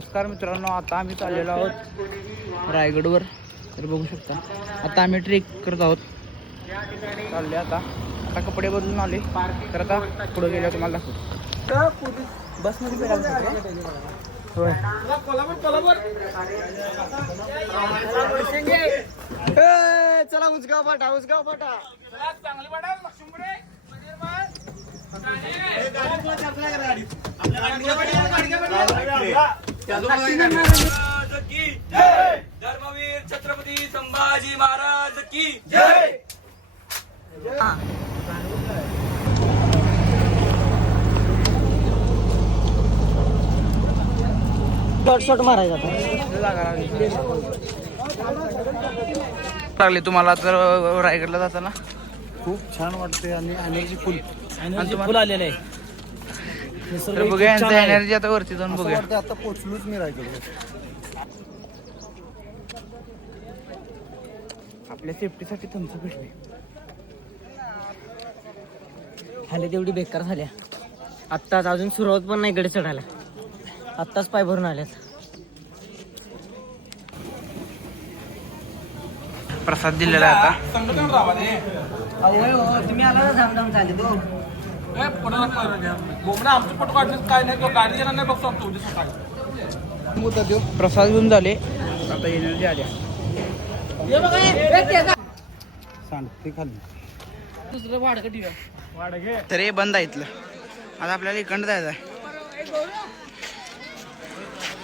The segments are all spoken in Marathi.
नमस्कार मित्रांनो, आता आम्ही चाललेलो आहोत रायगडवर. तर बघू शकता आता आम्ही ट्रेक करत आहोत. चालले आता कपडे बदलून आले. तर आता पुढे गेल्यावर तुम्हाला दाखवतो. बसमध्ये होय. चला उसगाव फाटा चांगली फाटा धर्मवीर छत्रपती संभाजी महाराज की जय. शॉट मारायचा लागले तुम्हाला. तर रायगडला जाताना खूप छान वाटते आणि एनर्जी फुल आलेलं आहे. तर बघूया एनर्जी आता वरती जाऊन बघूया. आता पोहोचलोच मी रायगडवर. आपल्या सेफ्टीसाठी तुमचं भेटले खाली तेवढी बेकार झाल्या. आत्ताच अजून सुरुवात पण नाही गडे चढायला. आत्ताच पाय भरून आल्यात. प्रसाद दिलेला आहे आता. तुम्ही आला ना धामधाम झाले तो प्रसाद घेऊन झाले. आता एनर्जी आल्या. सांडते खाली. तर हे बंद आहे इथलं. आता आपल्याला इकडं जायचं आहे.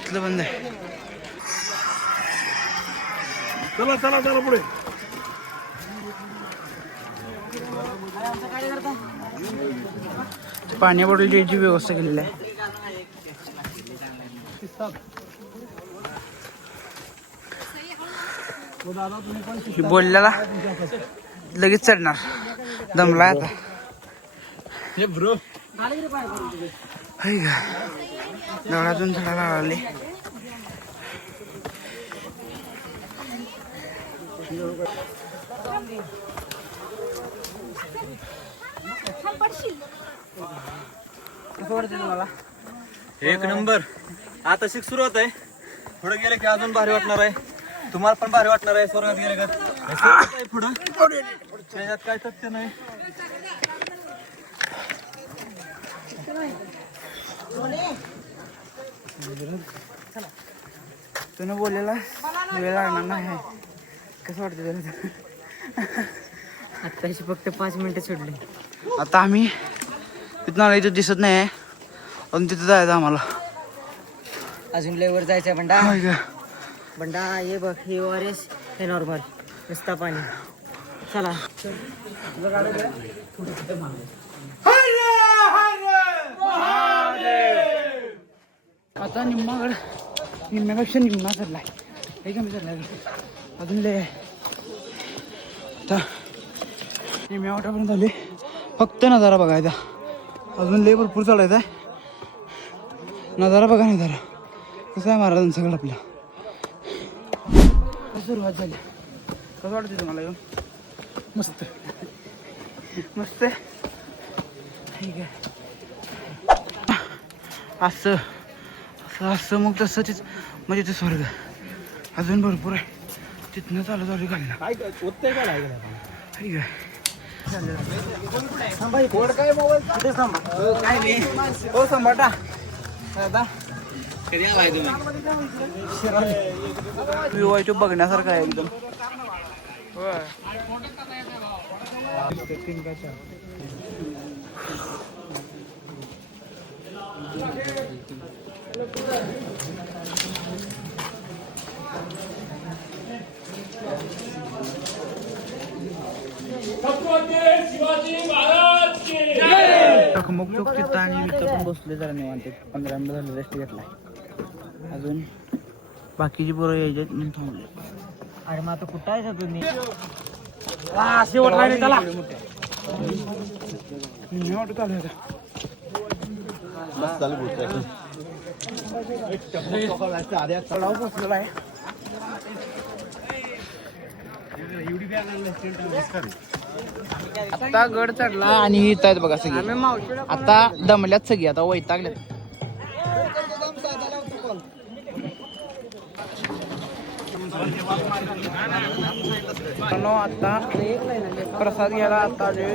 इथलं बंद आहे. चला पुढे. पाण्या बॉटलची व्यवस्था केलेली आहे. बोलल्याला लगेच चढणार. दमलाय आता. डोळ्यातून चढायला लागले. कसं वाटतं तुम्हाला? एक नंबर. आता शिक सुरू होत आहे. पुढे गेले की अजून भारी वाटणार आहे. तुम्हाला पण भारी वाटणार आहे. स्वर्गात गेले का पुढं त्याच्यात काय तथ्य नाही. तुनं बोललेला वेळ लागणार नाही. कसं वाटतं त्याला? आत्ताशी फक्त 5 मिनिटं सोडली. आता आम्ही तिथं आला. इथं दिसत नाही आहे अजून. तिथं जायचं आम्हाला. अजून लेवर जायचंय बंडा. होय का? बंडा हे बघ, हे ORS, हे नॉर्मल नुसता पाणी. चला आता निम्म्यापेक्षा निम्मा चढलाय. हे कमी चढलाय अजून लय. आता निम्म्या वाटापर्यंत आले. फक्त नजारा बघायचा. अजून लय भरपूर चढायचा आहे. नजारा बघा. नजारा कसं आहे महाराजांचं गड आपला. सुरुवात झाली. कसं वाटतं तुम्हाला येऊन? मस्त मस्त ठीक आहे. असं मग तसंच म्हणजे ते स्वर्ग अजून भरपूर आहे. तिथनं चालू खाली ना. ठीक आहे. हो संभाटा. कधी आलाय तुम्ही? व्ह्यू बघण्यासारखं आहे एकदम. टकमक चौक तिथं आणि इथं पण बसले जरा निवांत. 15 मिनिट झाले रेस्ट घेतलाय. अजून बाकीची पोरं यायचे म्हणून थांबले. अरे मग आता कुठं आहे तुम्ही? शेवट राहिले त्याला. वाटत आलं बसलेला आहे. आता गड चढला आणि येत आहेत बघा सगळी. आता दमल्यात सगळी. आता वैतागल्यात. आता प्रसाद घ्यायला आता आले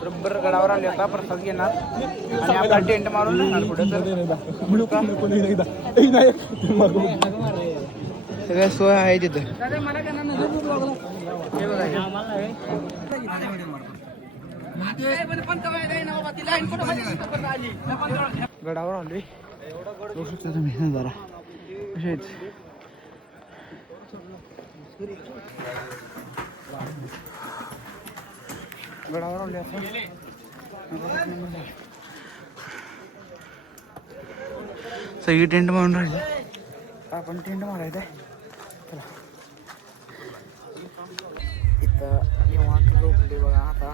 बरोबर गडावर आले आता प्रसाद घेणार आणि आपला टेंट मारून जाणार पुढे सगळ्या सोय आहे तिथं. गडावर आलोय बघू शकता तुम्ही नजारा कसे गडावर आले असं सगळी टेंट मारून राहिली आपण टेंट मारायचं आहे. चला इथं निवांत झोपले बघा आता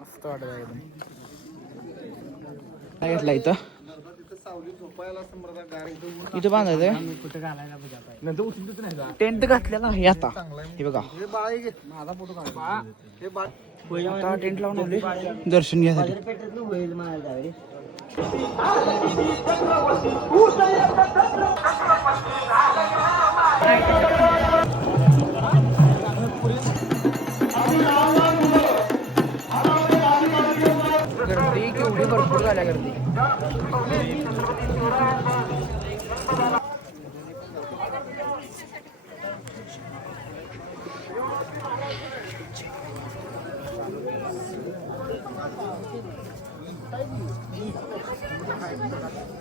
मस्त वाटत आहे एकदम. काय घेतला इथं इथं बांधायचं कुठे घालायला टेंट घातलेला आहे आता हे बघा आता टेंट लावून आले दर्शन घ्यायसाठी. गर्दी केवढी भरपूर झाल्या गर्दी.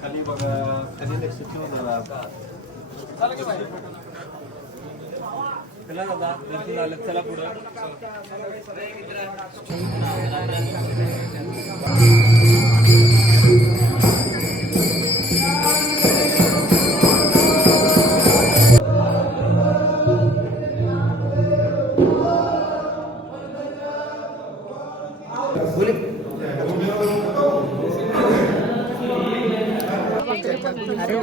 खाली बघा खाली लक्ष ठेवा जरा. चला दादा दर्शन झालं चला पुढं. अरे